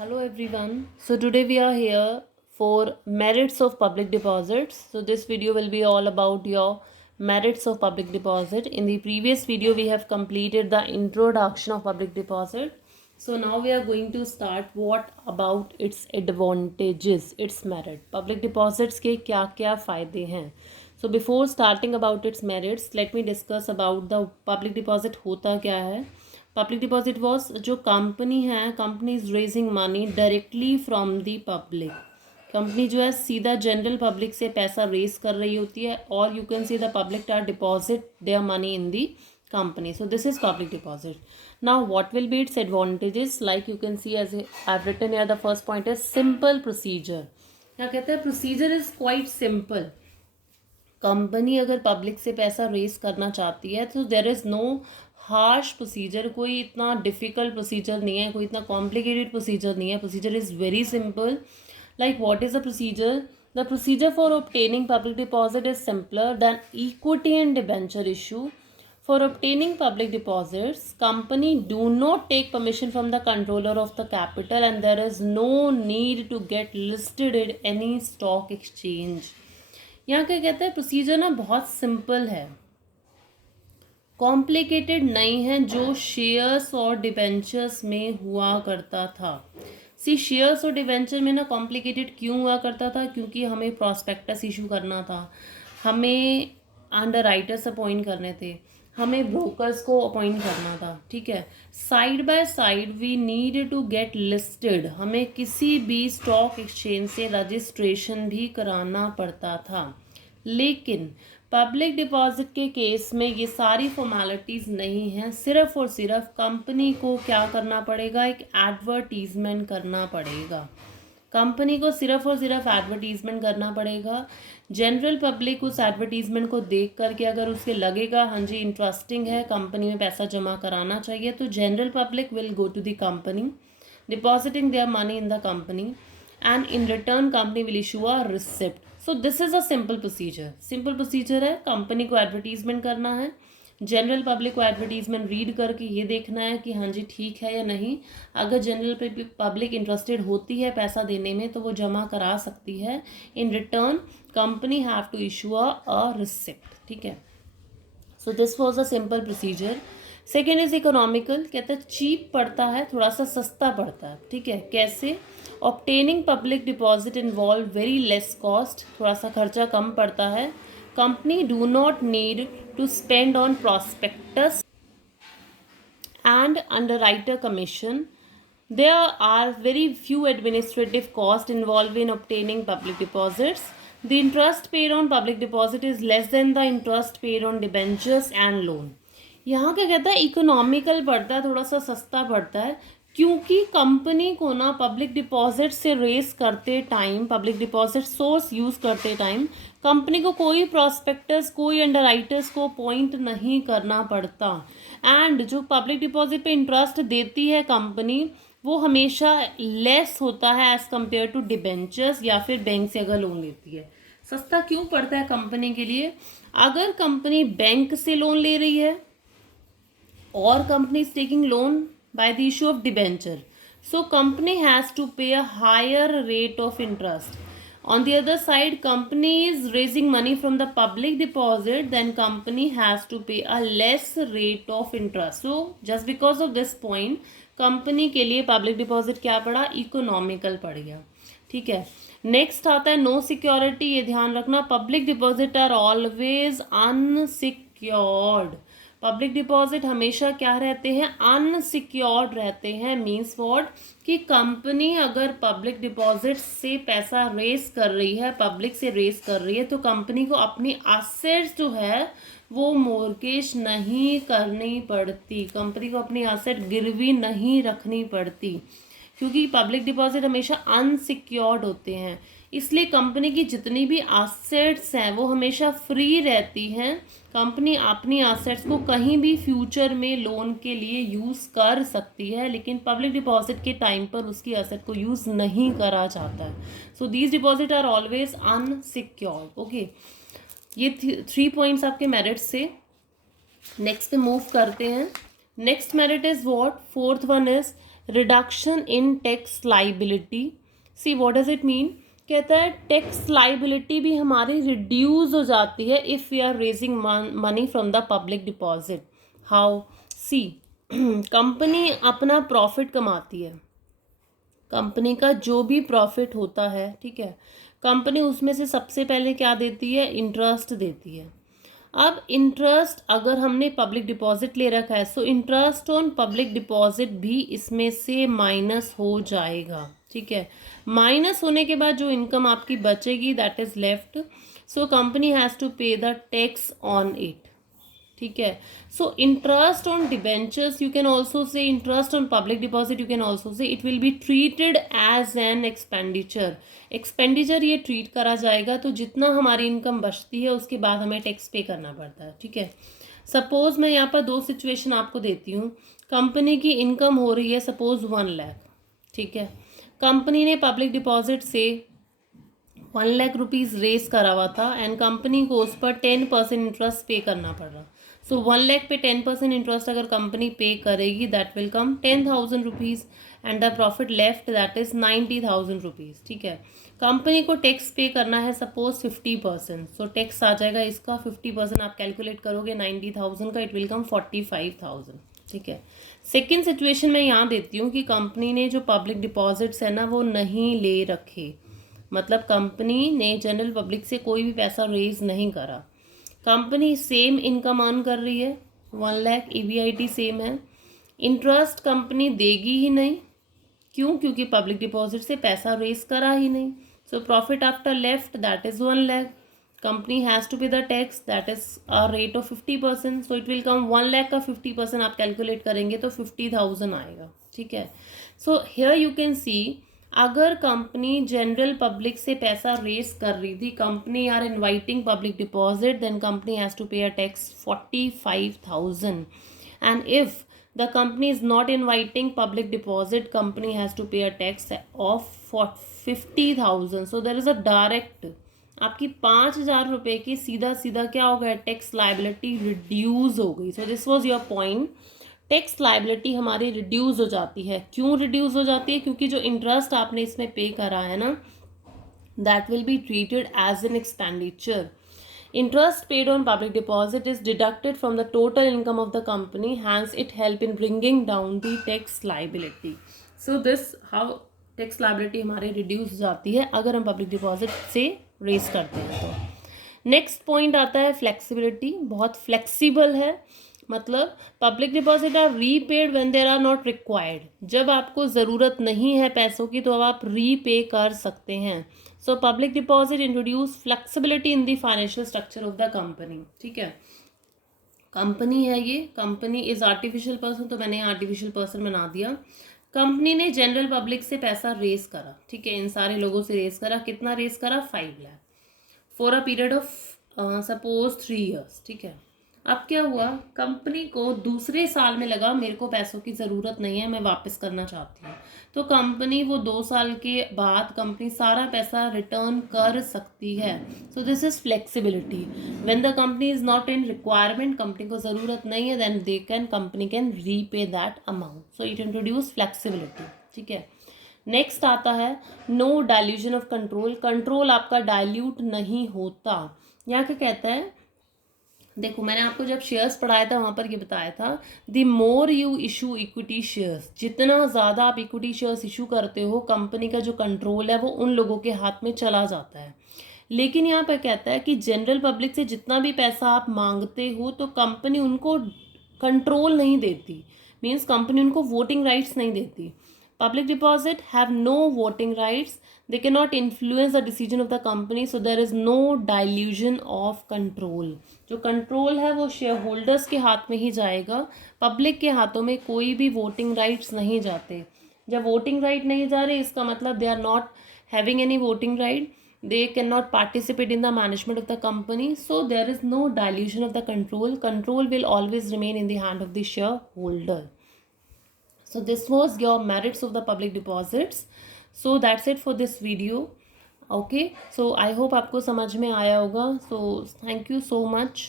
Hello everyone. So today we are here for merits of public deposits. So this video will be all about your merits of public deposit. In the previous video we have completed the introduction of public deposit. So now we are going to start what about its advantages, its merit. Public deposits के क्या क्या फ़ायदे हैं. So before starting about its merits, let me discuss about the public deposit होता क्या है. Public deposit was जो company है, company is raising money directly from the public. Company जो है सीधा जनरल पब्लिक से पैसा रेज कर रही होती है और you can see the public are deposit their money in the company. So this is public deposit. Now what will be its advantages? Like you can see as I've written here, the first point is simple procedure. क्या कहते हैं, procedure is quite simple. Company अगर public से पैसा raise करना चाहती है तो there is no harsh procedure. कोई इतना डिफ़िकल्ट प्रोसीजर नहीं है, कोई इतना कॉम्प्लिकेटेड प्रोसीजर नहीं है. Procedure is very simple. Like what is the procedure? The procedure for obtaining public deposit is simpler than equity and debenture issue. For obtaining public deposits, company do not take permission from the controller of the capital and there is no need to get listed in any stock exchange. यहाँ क्या कहते हैं, procedure ना बहुत simple है, complicated नहीं है जो शेयर्स और डिबेंचर्स में हुआ करता था. शेयर्स और डिबेंचर में ना कॉम्प्लिकेटेड क्यों हुआ करता था? क्योंकि हमें प्रॉस्पेक्टस इशू करना था, हमें अंडर राइटर्स अपॉइंट करने थे, हमें ब्रोकर्स को अपॉइंट करना था. ठीक है, side by side we need to get listed. हमें किसी भी स्टॉक एक्सचेंज से रजिस्ट्रेशन भी कराना पड़ता था. लेकिन पब्लिक डिपॉजिट के केस में ये सारी फॉर्मेलिटीज़ नहीं हैं. सिर्फ और सिर्फ कंपनी को क्या करना पड़ेगा, एक एडवर्टीज़मेंट करना पड़ेगा. कंपनी को सिर्फ और सिर्फ एडवर्टीज़मेंट करना पड़ेगा. जनरल पब्लिक उस एडवर्टीज़मेंट को देख करके अगर उसके लगेगा हाँ जी इंटरेस्टिंग है, कंपनी में पैसा जमा कराना चाहिए, तो general public will go to the company depositing their money in the company and in return company will issue a receipt. So this is a simple procedure. Simple procedure है, company को advertisement करना है, general public को advertisement read करके ये देखना है कि हाँ जी ठीक है या नहीं. अगर जनरल पब्लिक इंटरेस्टेड होती है पैसा देने में तो वो जमा करा सकती है. In return company have to issue a receipt. ठीक है, so this was a simple procedure. Second is economical. कहते हैं चीप पड़ता है, थोड़ा सा सस्ता पड़ता है. ठीक है, कैसे? Obtaining public deposit involve very less cost. थोड़ा सा खर्चा कम पड़ता है. Company do not need to spend on prospectus and underwriter commission. There are very few administrative costs involved in obtaining public deposits. The interest paid on public deposit is less than the interest paid on debentures and loan. यहाँ क्या कहता है, economical पड़ता है, थोड़ा सा सस्ता पड़ता है, क्योंकि कंपनी को ना पब्लिक डिपॉजिट से रेस करते time, public deposit source use करते टाइम कंपनी को कोई प्रॉस्पेक्टस, कोई अंडरराइटर्स को अपॉइंट नहीं करना पड़ता. एंड जो पब्लिक डिपॉजिट पे इंटरेस्ट देती है कंपनी वो हमेशा लेस होता है एज़ कम्पेयर टू डिबेंचर्स या फिर बैंक से अगर लोन लेती है. सस्ता क्यों पड़ता है कंपनी के लिए? अगर कंपनी बैंक से लोन ले रही है और company is taking loan by the issue of debenture, so company has to pay a higher rate of interest. On the other side, company is raising money from the public deposit, then company has to pay a less rate of interest. So just because of this point, company के लिए public deposit क्या पड़ा, economical पड़ गया. ठीक है, next आता है नो सिक्योरिटी. ये ध्यान रखना, public deposit are always unsecured. Public deposit हमेशा क्या रहते हैं, अनसिक्योर्ड रहते हैं. मीन्स व्हाट, कि कंपनी अगर पब्लिक डिपॉजिट से पैसा रेस कर रही है, पब्लिक से रेस कर रही है, तो कंपनी को अपनी एसेट्स जो है वो मोर्गेज नहीं करनी पड़ती. कंपनी को अपनी एसेट गिरवी नहीं रखनी पड़ती, क्योंकि पब्लिक डिपॉजिट हमेशा अनसिक्योर्ड होते हैं. इसलिए कंपनी की जितनी भी एसेट्स हैं वो हमेशा फ्री रहती हैं. कंपनी अपनी एसेट्स को कहीं भी फ्यूचर में लोन के लिए यूज़ कर सकती है, लेकिन पब्लिक डिपॉजिट के टाइम पर उसकी एसेट को यूज़ नहीं करा जाता है. So these deposit are always unsecured. Okay, ये 3 पॉइंट्स आपके मेरिट्स से. नेक्स्ट पे मूव करते हैं. Next merit is what, fourth one is reduction in tax liability. See what does it mean, कहता है टैक्स लाइबिलिटी भी हमारी रिड्यूस हो जाती है if we are raising money from the public deposit. How, see company अपना profit कमाती है, कंपनी का जो भी प्रॉफिट होता है, ठीक है, कंपनी उसमें से सबसे पहले क्या देती है, इंटरेस्ट देती है। अब इंटरेस्ट अगर हमने पब्लिक डिपॉजिट ले रखा है, so interest on public deposit भी इसमें से माइनस हो जाएगा, ठीक है। माइनस होने के बाद जो इनकम आपकी बचेगी, that is left, so company has to pay the tax on it, ठीक है। So interest on debentures, you can also say interest on public deposit, you can also say it will be treated as an expenditure. Expenditure ये treat करा जाएगा, तो जितना हमारी income बचती है उसके बाद हमें टैक्स पे करना पड़ता है, ठीक है। सपोज मैं यहाँ पर दो सिचुएशन आपको देती हूँ। कंपनी की इनकम हो रही है सपोज 1 लाख, ठीक है। कंपनी ने पब्लिक डिपॉजिट से 1 लाख रुपीज़ रेस करा हुआ था एंड कंपनी को उस पर 10% इंटरेस्ट पे करना पड़ रहा। सो 1 लाख पे 10% इंटरेस्ट अगर कंपनी पे करेगी, that will come 10,000 rupees and the profit left that is 90,000 rupees, ठीक है। कंपनी को टैक्स पे करना है सपोज 50%, सो टैक्स आ जाएगा इसका 50%, आप कैलकुलेट करोगे 90,000 का, इट विल कम 45,000, ठीक है। सेकेंड सिचुएशन मैं यहाँ देती हूँ कि कंपनी ने जो पब्लिक डिपॉजिट्स है ना वो नहीं ले रखे, मतलब कंपनी ने जनरल पब्लिक से कोई भी पैसा रेज नहीं करा, कंपनी सेम इनकम अर्न कर रही है, 1 लाख EBIT सेम है, इंटरेस्ट कंपनी देगी ही नहीं, क्यों, क्योंकि पब्लिक डिपॉजिट से पैसा रेज करा ही नहीं। So profit after left that is 1 lakh, company has to pay the tax that is a rate of 50%, so it will come 1 lakh का 50% आप कैलकुलेट करेंगे तो 50,000 आएगा, ठीक है। सो हियर यू कैन सी, अगर कंपनी जनरल पब्लिक से पैसा रेस कर रही थी, company are inviting public deposit, then company has to pay a tax 45,000 and if the company is not inviting public deposit, company has to pay a tax of 50,000, so there is a direct, आपकी 5,000 रुपये की सीधा सीधा क्या हो गया, tax liability reduce हो गई। So this was your point, tax liability हमारी रिड्यूस हो जाती है। क्यों रिड्यूस हो जाती है, क्योंकि जो इंटरेस्ट आपने इसमें पे करा है ना, that will be treated as an expenditure. Interest paid on public deposit is deducted from the total income of the company, hence it help in bringing down the tax liability. So this how tax liability हमारे reduce हो जाती है अगर हम public deposit से raise करते हैं तो। नेक्स्ट पॉइंट आता है फ्लेक्सिबिलिटी, बहुत फ्लेक्सिबल है, मतलब public deposit are repaid when there are not required, जब आपको ज़रूरत नहीं है पैसों की तो अब आप रीपे कर सकते हैं। So public deposit introduce flexibility in the financial structure of the company, ठीक है। कंपनी है ये, कंपनी इज आर्टिफिशियल पर्सन, तो मैंने आर्टिफिशियल पर्सन बना दिया। कंपनी ने जनरल पब्लिक से पैसा रेस करा, ठीक है, इन सारे लोगों से रेस करा, कितना रेस करा, 5 lakh for a period of suppose 3 years, ठीक है। अब क्या हुआ, कंपनी को दूसरे साल में लगा मेरे को पैसों की ज़रूरत नहीं है, मैं वापस करना चाहती हूँ, तो कंपनी वो 2 साल के बाद कंपनी सारा पैसा रिटर्न कर सकती है। So this is flexibility, when the company is not in requirement, company को ज़रूरत नहीं है, then company can repay that amount, so it introduce flexibility, ठीक है। नेक्स्ट आता है no dilution of control, control आपका डाइल्यूट नहीं होता। यहाँ क्या कहता है, देखो मैंने आपको जब शेयर्स पढ़ाया था वहाँ पर ये बताया था, the more you issue equity shares, जितना ज़्यादा आप इक्विटी शेयर्स इशू करते हो, कंपनी का जो कंट्रोल है वो उन लोगों के हाथ में चला जाता है। लेकिन यहाँ पर कहता है कि जनरल पब्लिक से जितना भी पैसा आप मांगते हो तो कंपनी उनको कंट्रोल नहीं देती, मीन्स कंपनी उनको वोटिंग राइट्स नहीं देती। Public deposit have no voting rights, they cannot influence the decision of the company, so there is no dilution of control. जो कंट्रोल है वो शेयर होल्डर्स के हाथ में ही जाएगा, पब्लिक के हाथों में कोई भी वोटिंग राइट्स नहीं जाते। जब वोटिंग राइट नहीं जा रहे, इसका मतलब they are not having any voting right, they cannot participate in the management of the company, so there is no dilution of the control, control will always remain in the hand of the shareholder. So this was your merits of the public deposits. So that's it for this video. Okay, so I hope आपको समझ में आया होगा. So thank you so much.